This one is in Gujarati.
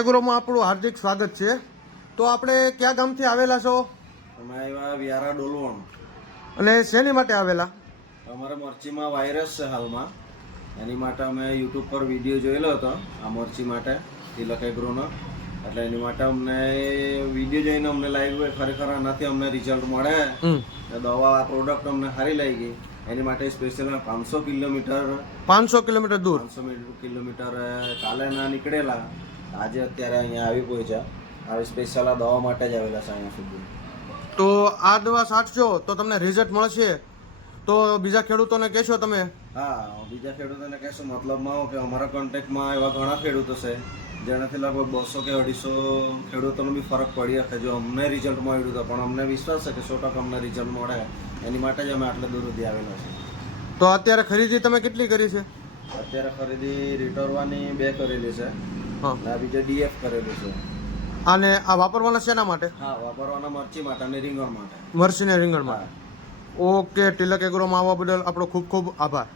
એગ્રોમાં આપણું હાર્દિક સ્વાગત છે. તો આપણે કયા ગામથી આવેલા છો? અમે આવ્યા વ્યારા ડોલવણ. અને શેની માટે આવેલા? અમારા મરચીમાં વાયરસ છે હાલમાં. એની માટે અમે યુટ્યુબ પર વીડિયો જોયેલો હતો આ મરચી માટે તિલક એગ્રોનો. એટલે એની માટે અમને વીડિયો જોઈને અમને લાગ્યું ખરેખર આનાથી અમને રિઝલ્ટ મળે. દવા આ પ્રોડક્ટ અમને સારી લાગી એની માટે સ્પેશિયલ પાંચસો કિલોમીટર પાંચસો કિલોમીટર દૂર. પાંચસો કિલોમીટર કાલે ના નીકળેલા. આજે અત્યારે અહીંયા આવી પહોંચ્યા. આવી સ્પેશિયલ આ દવા માટે જ આવેલા છે અહીંયા સુધી તો આ દવા છાંટશો તો તમને રિઝલ્ટ મળશે. તો બીજા ખેડૂતોને કહેશો તમે? હા બીજા ખેડૂતોને કહેશો મતલબમાં કે અમારા કોન્ટેક્ટમાં એવા ઘણા ખેડૂતો છે જેનાથી લગભગ બસો કે અઢીસો ખેડૂતોનો બી ફરક પડી શકે જો અમને રિઝલ્ટ મળ્યું તો. પણ અમને વિશ્વાસ છે કે સો ટકા અમને રિઝલ્ટ મળે. એની માટે જ અમે આટલા દૂર સુધી આવેલા છે. તો અત્યારે ખરીદી તમે કેટલી કરી છે? અત્યારે ખરીદી રિટર્વાની બે કરેલી છે. આ બીજે ડીએફ કરેલું છે. અને આ વાપરવાના શેના માટે? હા વાપરવાના મરચી માટે અને રીંગણ માટે. મરસીને રીંગણ માટે. ઓકે તિલક એગ્રોમાં આવવા બદલ આપણો ખૂબ ખૂબ આભાર.